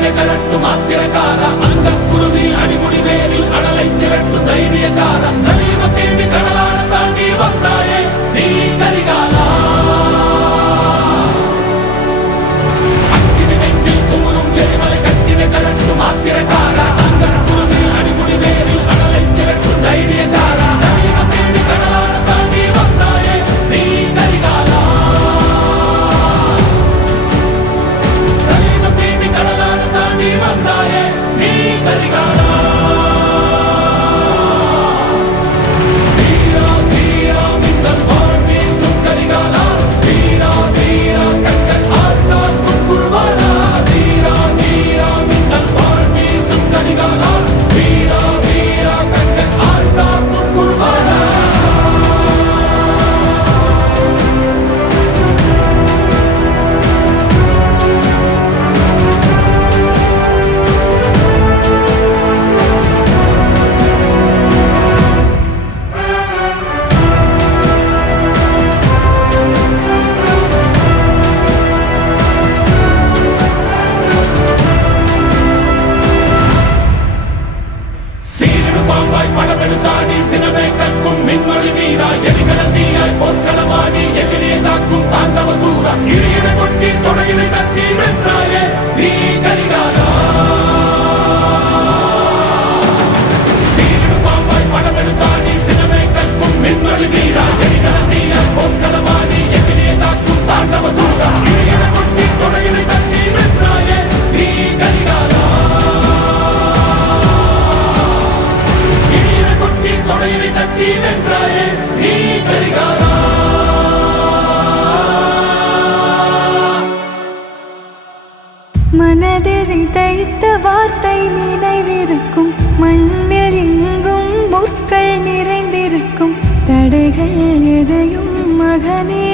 அடியினை கலட்டும் ஆத்திரக்கார? அந்த குருதி அடிமுடி வேரில் அடலை திரட்டும் தைரியக்கார? え見たりが படமெடுத்தாடி சினமே கற்கும் மின்மொழி வீரா. எரிகடல் தீயாய் பொற்களமாடி எதிரே தாக்கும் தாண்டவ சூரா இடையிட கொட்டி தொடையினை தட்டி வென்றாயே நீ கரிகாரா மனதில் விதைத்த வார்த்தை நினைவிருக்கும். மண்ணில் எங்கும் முற்கள் நிறைந்திருக்கும். தடைகள் எதையும் மகனே